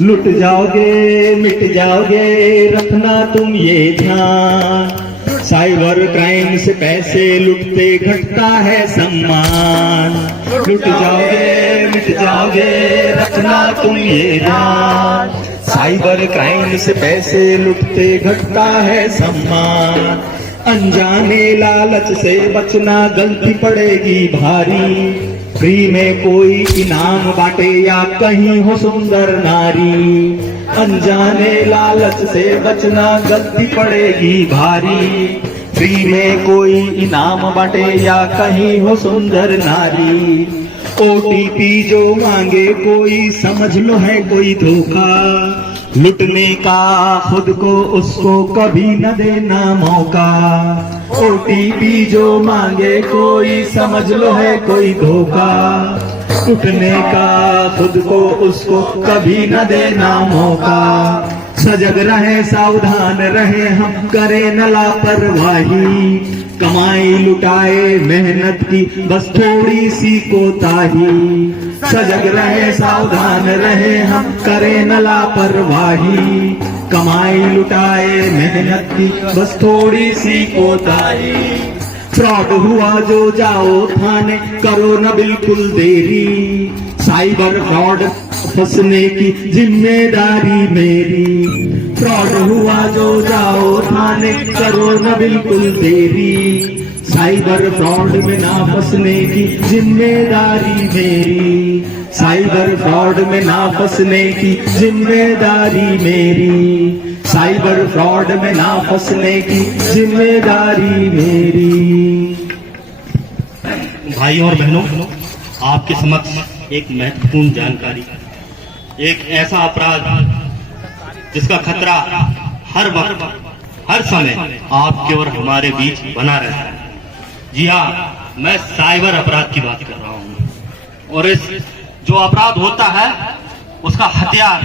लुट जाओगे मिट जाओगे, रखना तुम ये ध्यान, साइबर क्राइम से पैसे लुटते घटता है सम्मान। लुट जाओगे मिट जाओगे, रखना तुम ये ध्यान, साइबर क्राइम से पैसे लुटते घटता है सम्मान। अनजाने लालच से बचना, गलती पड़ेगी भारी, फ्री में कोई इनाम बांटे या कहीं हो सुंदर नारी। अनजाने लालच से बचना, गलती पड़ेगी भारी, फ्री में कोई इनाम बांटे या कहीं हो सुंदर नारी। OTP जो मांगे कोई, समझ लो है कोई धोखा, लुटने का खुद को उसको कभी न देना मौका। OTP जो मांगे कोई, समझ लो है कोई धोखा, लुटने का खुद को उसको कभी न देना मौका। सजग रहे सावधान रहे हम, करें न लापरवाही, कमाई लुटाए मेहनत की बस थोड़ी सी कोताही। सजग रहे सावधान रहे हम, करें न लापरवाही, कमाई लुटाए मेहनत की बस थोड़ी सी कोताही। फ्रॉड हुआ जो जाओ थाने, करो न बिल्कुल देरी, साइबर फ्रॉड फंसने की जिम्मेदारी मेरी। फ्रॉड हुआ जो जाओ थाने, करो न बिल्कुल देरी, साइबर फ्रॉड में ना फंसने की जिम्मेदारी मेरी। साइबर फ्रॉड में ना फंसने की जिम्मेदारी मेरी, साइबर फ्रॉड में ना फंसने की जिम्मेदारी मेरी। भाई और बहनों, आपके समक्ष एक महत्वपूर्ण जानकारी, एक ऐसा अपराध जिसका खतरा हर वक्त हर समय आपके और हमारे बीच बना रहता है। जी हाँ, मैं साइबर अपराध की बात कर रहा हूँ। और इस जो अपराध होता है उसका हथियार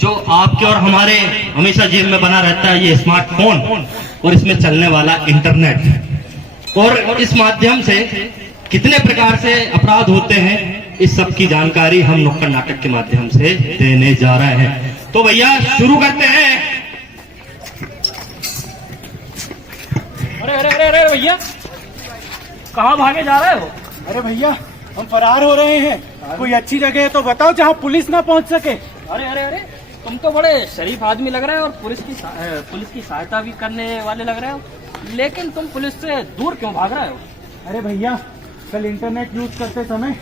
जो आपके और हमारे हमेशा जेब में बना रहता है, ये स्मार्टफोन और इसमें चलने वाला इंटरनेट। और इस माध्यम से कितने प्रकार से अपराध होते हैं, इस सब की जानकारी हम नुक्कड़ नाटक के माध्यम से देने जा रहे हैं। तो भैया शुरू करते हैं। अरे अरे अरे अरे भैया, कहाँ भागे जा रहे हो? अरे भैया, हम फरार हो रहे हैं। कोई अच्छी जगह है तो बताओ जहाँ पुलिस ना पहुँच सके। अरे अरे अरे, तुम तो बड़े शरीफ आदमी लग रहे हो और पुलिस की सहायता भी करने वाले लग रहे हो, लेकिन तुम पुलिस से दूर क्यों भाग रहे हो? अरे भैया, कल इंटरनेट यूज करते समय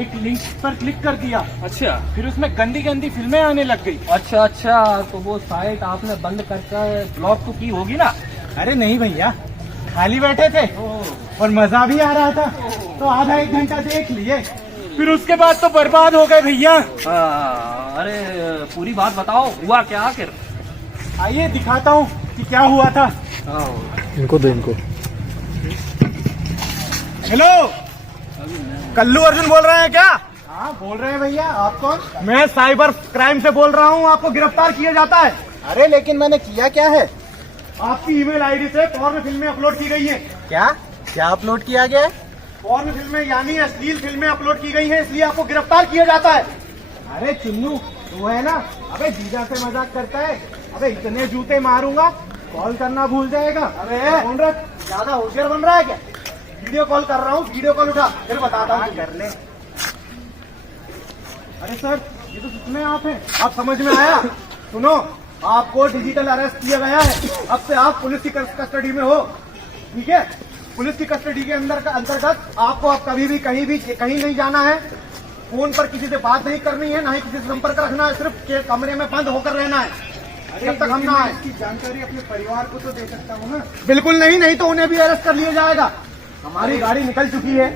एक लिंक पर क्लिक कर दिया। अच्छा, फिर उसमें गंदी गंदी फिल्में आने लग गई। अच्छा अच्छा, तो वो साइट आपने बंद करके ब्लॉक तो की होगी ना? अरे नहीं भैया, खाली बैठे थे और मजा भी आ रहा था, तो आधा एक घंटा देख लिए, फिर उसके बाद तो बर्बाद हो गए भैया। अरे पूरी बात बताओ, हुआ क्या आखिर? आइए दिखाता हूँ कि क्या हुआ था। इनको दो इनको। हेलो, कल्लू अर्जुन बोल रहे हैं क्या? हाँ बोल रहे हैं भैया। आप कौन? मैं साइबर क्राइम से बोल रहा हूँ, आपको गिरफ्तार किया जाता है। अरे लेकिन मैंने किया क्या है? आपकी ईमेल आईडी से पोर्न फिल्में अपलोड की गई हैं। क्या क्या अपलोड किया गया है? पोर्न फिल्में यानी अश्लील फिल्में अपलोड की गई हैं, इसलिए आपको गिरफ्तार किया जाता है। अरे चुन्नू, वो है ना, अबे जीजा से मजाक करता है। अबे इतने जूते मारूंगा, कॉल करना भूल जाएगा। अबे फोन रख, ज्यादा होशियार बन रहा है क्या? वीडियो कॉल कर रहा हूँ, वीडियो कॉल उठा, फिर बताता हूँ। कर ले। अरे सर, ये तो सच में आप हैं। आप समझ में आया? सुनो, आपको डिजिटल अरेस्ट किया गया है। अब से आप पुलिस की कस्टडी में हो, ठीक है? पुलिस की कस्टडी के अंतर्गत आपको अब कभी भी कहीं नहीं जाना है, फोन पर किसी से बात नहीं करनी है, ना ही किसी से संपर्क रखना है, सिर्फ कमरे में बंद होकर रहना है जब तक हम ना आए। इसकी जानकारी अपने परिवार को तो दे सकता हूँ ना? बिल्कुल नहीं, नहीं तो उन्हें भी अरेस्ट कर लिया जाएगा। हमारी गाड़ी निकल चुकी है,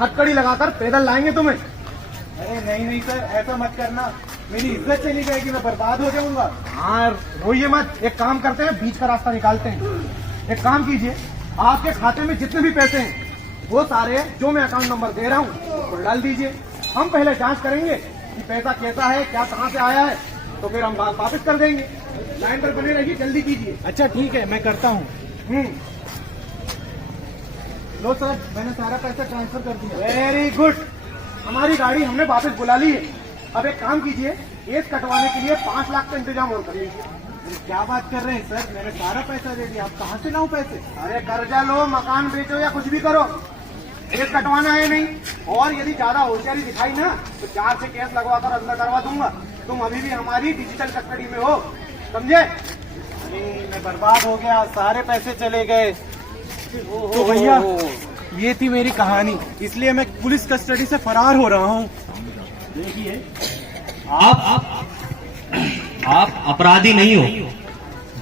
हथकड़ी लगाकर पैदल लाएंगे तुम्हें। अरे नहीं नहीं सर, ऐसा मत करना, मेरी इज्जत चली जाएगी, मैं बर्बाद हो जाऊंगा। हाँ रोइए मत, एक काम करते हैं, बीच का रास्ता निकालते हैं। एक काम कीजिए, आपके खाते में जितने भी पैसे हैं वो सारे जो मैं अकाउंट नंबर दे रहा हूँ वो डाल दीजिए। हम पहले जांच करेंगे कि पैसा कैसा है, क्या कहाँ से आया है, तो फिर हम वापस कर देंगे। लाइन पर बने रहिए, जल्दी कीजिए। अच्छा ठीक है, मैं करता हूँ। लो सर, मैंने सारा पैसा ट्रांसफर कर दिया। Very good. हमारी गाड़ी हमने वापस बुला ली है। अब एक काम कीजिए, केस कटवाने के लिए 5 लाख का इंतजाम और कर लीजिए। क्या बात कर रहे हैं सर, मैंने सारा पैसा दे दिया, आप कहाँ से लाऊं पैसे? अरे कर्जा लो, मकान बेचो या कुछ भी करो, केस कटवाना है नहीं। और यदि ज्यादा होशियारी दिखाई ना तो 4 से केस लगवा कर अंदर करवा दूंगा। तुम अभी भी हमारी डिजिटल कस्टडी में हो, समझे? अरे मैं बर्बाद हो गया, सारे पैसे चले गए। तो भैया ये थी मेरी कहानी, इसलिए मैं पुलिस कस्टडी से फरार हो रहा हूँ। देखिए, आप अपराधी नहीं हो,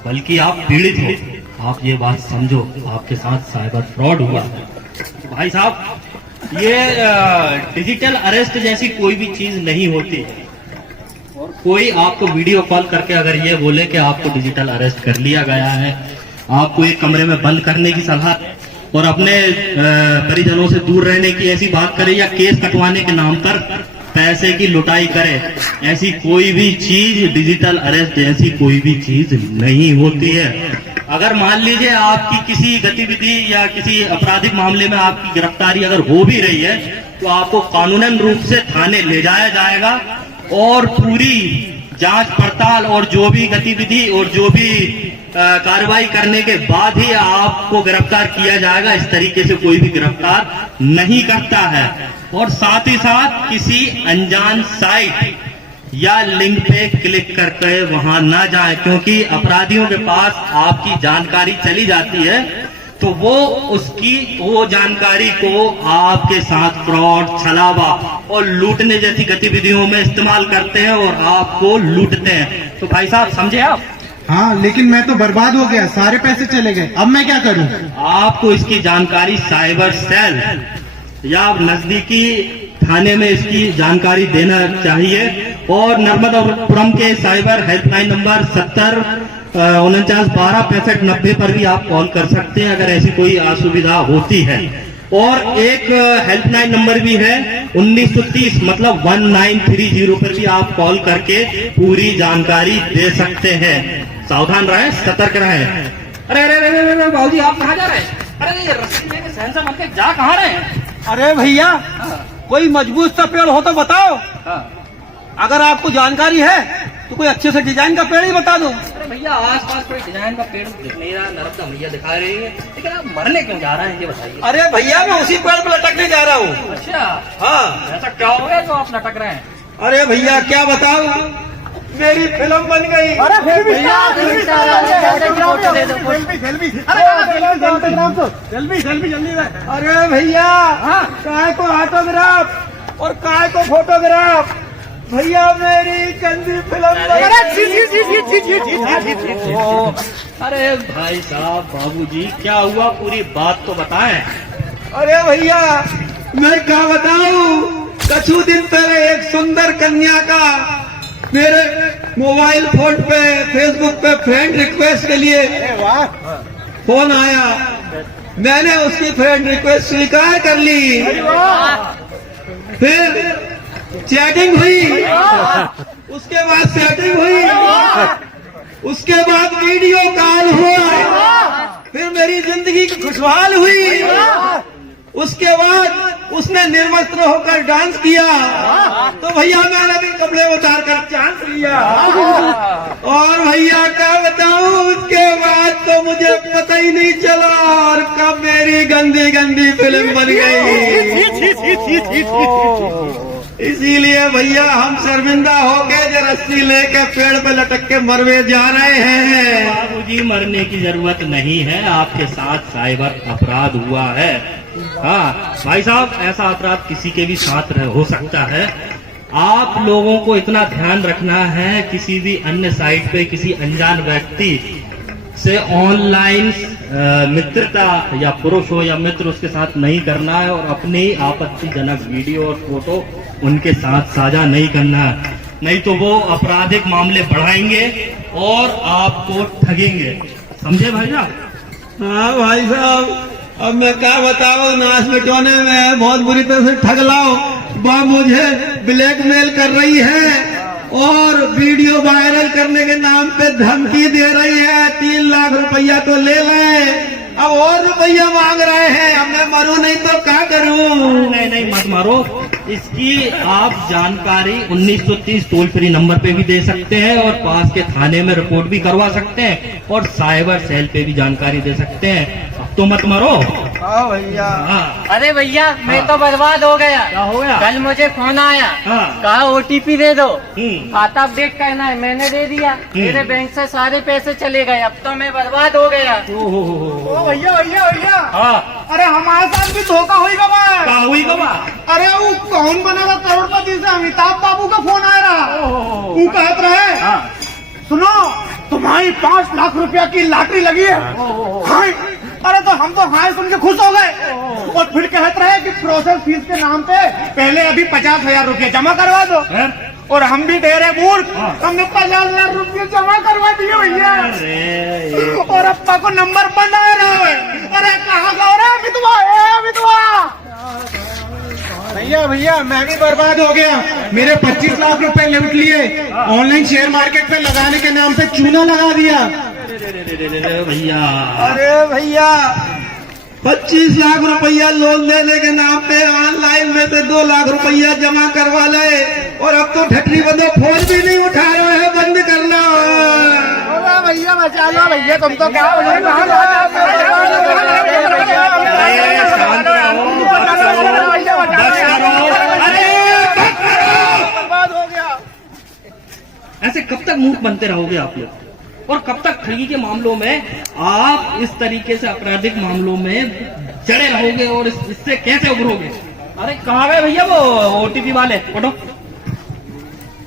बल्कि आप पीड़ित हो। आप ये बात समझो, आपके साथ साइबर फ्रॉड हुआ है। भाई साहब, ये डिजिटल अरेस्ट जैसी कोई भी चीज नहीं होती है। और कोई आपको वीडियो कॉल करके अगर ये बोले कि आपको डिजिटल अरेस्ट कर लिया गया है, आपको एक कमरे में बंद करने की सलाह और अपने परिजनों से दूर रहने की ऐसी बात करे, या केस कटवाने के नाम पर पैसे की लुटाई करे, ऐसी कोई भी चीज डिजिटल अरेस्ट जैसी कोई भी चीज नहीं होती है। अगर मान लीजिए आपकी किसी गतिविधि या किसी आपराधिक मामले में आपकी गिरफ्तारी अगर हो भी रही है, तो आपको कानूनन रूप से थाने ले जाया जाएगा और पूरी जांच पड़ताल और जो भी गतिविधि और जो भी कार्रवाई करने के बाद ही आपको गिरफ्तार किया जाएगा। इस तरीके से कोई भी गिरफ्तार नहीं करता है। और साथ ही साथ किसी अनजान साइट या लिंक पे क्लिक करके वहां ना जाएं, क्योंकि अपराधियों के पास आपकी जानकारी चली जाती है तो वो जानकारी को आपके साथ फ्रॉड, छलावा और लूटने जैसी गतिविधियों में इस्तेमाल करते हैं और आपको लूटते हैं। तो भाई साहब, समझे आप? हाँ, लेकिन मैं तो बर्बाद हो गया, सारे पैसे चले गए, अब मैं क्या करूं? आपको इसकी जानकारी साइबर सेल या नजदीकी थाने में इसकी जानकारी देना चाहिए। और नर्मदापुरम के साइबर हेल्पलाइन नंबर 70-49-12-65-90 पर भी आप कॉल कर सकते हैं अगर ऐसी कोई असुविधा होती है। और एक हेल्पलाइन नंबर भी है 1930, मतलब 1930 पर भी आप कॉल करके पूरी जानकारी दे सकते हैं। सावधान रहें, सतर्क रहें। अरे अरे अरे अरे बाबूजी, आप कहाँ जा रहे हैं? अरे ये रस्सी लेके सहनसा बन के जा कहाँ रहे हैं? अरे भैया, कोई मजबूत सा पेड़ हो तो बताओ। अगर आपको जानकारी है तो कोई अच्छे से डिजाइन का पेड़ ही बता दो। अरे भैया, आसपास कोई डिजाइन का पेड़ दिख नहीं रहा, नर्मदा मैया दिखा रही है, लेकिन आप मरने क्यों जा रहे हैं ये बताइए। अरे भैया, मैं उसी पेड़ पर लटकने जा रहा हूँ। अच्छा, हाँ। ऐसा क्या हो गया जो आप लटक रहे हैं? अरे भैया, क्या बताऊँ, मेरी फिल्म बन गई। अरे जल्दी। अरे भैया, काय को ऑटोग्राफ और काय को फोटोग्राफ। भैया, मेरी गंदी फिल्म। अरे भाई साहब, बाबूजी, क्या हुआ? पूरी बात तो बताएं। अरे भैया, मैं क्या बताऊं, कछु दिन पहले एक सुंदर कन्या का मेरे मोबाइल फोन पे, फेसबुक पे फ्रेंड रिक्वेस्ट के लिए फोन आया। मैंने उसकी फ्रेंड रिक्वेस्ट स्वीकार कर ली। फिर चैटिंग हुई, उसके बाद सेटिंग हुई, उसके बाद वीडियो कॉल हुआ, फिर मेरी जिंदगी की खुशहाल हुई। उसके बाद उसने निर्वस्त्र होकर डांस किया, तो भैया मैंने भी कपड़े उतार कर चांस लिया। और भैया क्या बताऊं, उसके बाद तो मुझे पता ही नहीं चला और कब मेरी गंदी गंदी फिल्म बन गई। इसीलिए भैया हम शर्मिंदा होके जो रस्सी लेके पेड़ पे लटक के मरवे जा रहे हैं। बाबूजी, मरने की जरूरत नहीं है, आपके साथ साइबर अपराध हुआ है। हाँ भाई साहब, ऐसा अपराध किसी के भी साथ हो सकता है। आप लोगों को इतना ध्यान रखना है, किसी भी अन्य साइट पे किसी अनजान व्यक्ति से ऑनलाइन मित्रता, या पुरुष हो या मित्र, उसके साथ नहीं करना है। और अपनी आपत्तिजनक वीडियो और फोटो उनके साथ साझा नहीं करना है, नहीं तो वो आपराधिक मामले बढ़ाएंगे और आपको ठगेंगे। समझे भाई साहब? हाँ भाई साहब, अब मैं क्या बताऊं, नाच मिटोने में बहुत बुरी तरह से ठग लाओ। वह मुझे ब्लैकमेल कर रही है और वीडियो वायरल करने के नाम पे धमकी दे रही है, 3 लाख रुपया तो ले लें, अब और रुपया मांग रहे हैं। अब मैं मरूं नहीं तो क्या करूं? नहीं नहीं, मत मारो। इसकी आप जानकारी 1930 टोल फ्री नंबर पे भी दे सकते हैं और पास के थाने में रिपोर्ट भी करवा सकते हैं और साइबर सेल पे भी जानकारी दे सकते हैं। अब तो मत मरो। हाँ भैया। हाँ। अरे भैया मैं तो बर्बाद हो गया। क्या हो गया? कल मुझे फोन आया, हाँ। कहा OTP दे दो, हम्म। खाता अपडेट करना है, मैंने दे दिया, मेरे बैंक से सारे पैसे चले गए, अब तो मैं बर्बाद हो गया। ओ भैया भैया भैया, हाँ। अरे हमारे साथ भी धोखा हुई का बात। क्या हुई कबा? अरे वो कौन बनेगा करोड़पति से अमिताभ बाबू का फोन आ रहा। वो कहत रहे, हाँ। सुनो तुम्हारी 5 लाख रुपया की लॉटरी लगी है। हाँ, अरे तो हम तो हाँ सुन के खुश हो गए और फिर कहते रहे कि प्रोसेस फीस के नाम पे पहले अभी 50,000 रुपये जमा करवा दो। और हम भी डेरे मूर्ख, हमने 50 लाख रुपये जमा करवा दिए भैया। और अप्पा को नंबर बंद आ रहा है। अरे कहाँ गौ रहा मितवा, मितवा। भैया भैया मैं भी बर्बाद हो गया। मेरे 25 लाख रुपए लूट लिए, ऑनलाइन शेयर मार्केट पे लगाने के नाम पे चूना लगा दिया। भैया अरे भैया 25 लाख रुपया लोन देने के नाम पे ऑनलाइन में से 2 लाख रुपया जमा करवा लाए और अब तो ठटरी बंदो फोन भी नहीं उठा रहे हैं, बंद करना। भैया बचा लो भैया, तुम तो क्या बर्बाद हो गया। ऐसे कब तक मूर्ख बनते रहोगे आप लोग? और कब तक ठगी के मामलों में आप इस तरीके से आपराधिक मामलों में जड़े रहोगे और इससे कैसे उभरोगे? अरे कहाँ गए भैया वो OTP वाले? उठो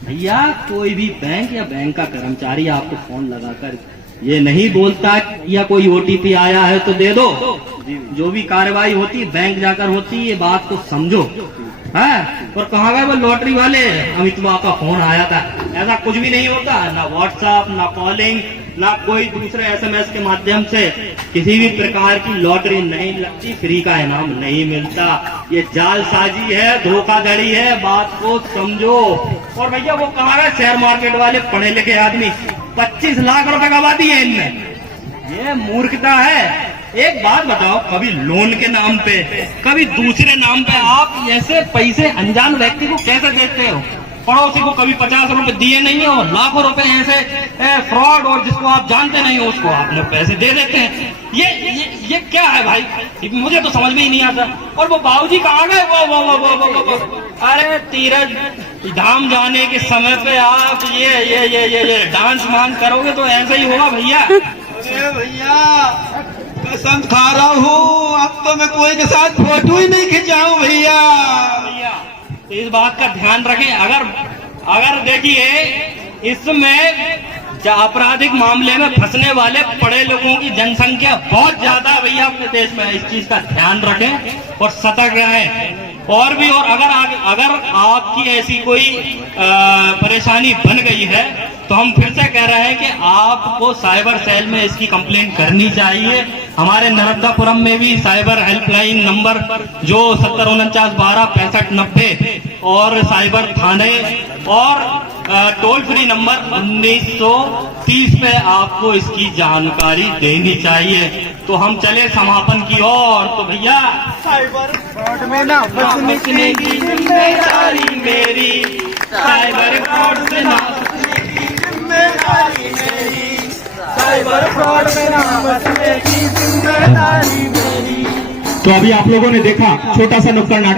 भैया। कोई भी बैंक या बैंक का कर्मचारी आपको फोन लगाकर ये नहीं बोलता या कोई OTP आया है तो दे दो। जो भी कार्रवाई होती बैंक जाकर होती, ये बात को समझो। है और कहाँ गए वो लॉटरी वाले? अमिताभ का फोन आया था। ऐसा कुछ भी नहीं होता, ना व्हाट्सएप, ना कॉलिंग, ना कोई दूसरे SMS के माध्यम से किसी भी प्रकार की लॉटरी नहीं लगती, फ्री का इनाम नहीं मिलता। ये जालसाजी है, धोखाधड़ी है, बात को समझो। और भैया वो कहाँ गए शेयर मार्केट वाले पढ़े लिखे आदमी? 25 लाख रुपए गवा दिए इनने। ये मूर्खता है। एक बात बताओ, कभी लोन के नाम पे, कभी दूसरे नाम पे आप ऐसे पैसे अनजान व्यक्ति को कैसे देते हो? पड़ोसी को कभी 50 रुपए दिए नहीं है और लाखों रुपए ऐसे फ्रॉड और जिसको आप जानते नहीं हो उसको आपने पैसे दे देते हैं। ये क्या है भाई? मुझे तो समझ में ही नहीं आता। और वो बाबूजी कहाँ गए? वो अरे तीरथ धाम जाने के समय पे आप ये डांस मान करोगे तो ऐसा ही होगा भैया। अरे भैया कसम खा रहा हूँ, अब तो मैं कोई के साथ फोटो ही नहीं खिंचाऊं भैया। तो इस बात का ध्यान रखें। अगर देखिए इसमें आपराधिक मामले में फंसने वाले पढ़े लोगों की जनसंख्या बहुत ज्यादा है भैया अपने देश में। इस चीज का ध्यान रखें और सतर्क रहें। और भी और अगर आपकी ऐसी कोई परेशानी बन गई है तो हम फिर से कह रहे हैं कि आपको साइबर सेल में इसकी कंप्लेंट करनी चाहिए। हमारे नर्मदापुरम में भी साइबर हेल्पलाइन नंबर जो 7049126590 और साइबर थाने और टोल फ्री नंबर 1930 पे आपको इसकी जानकारी देनी चाहिए। तो हम चले समापन की ओर। तो भैया साइबर फ्रॉड में ना बचने की जिम्मेदारी मेरी, साइबर फ्रॉड से ना जिम्मेदारी मेरी, साइबर फ्रॉड में ना बचने की जिम्मेदारी मेरी। तो अभी आप लोगों ने देखा छोटा सा नुक्कड़ नाटक।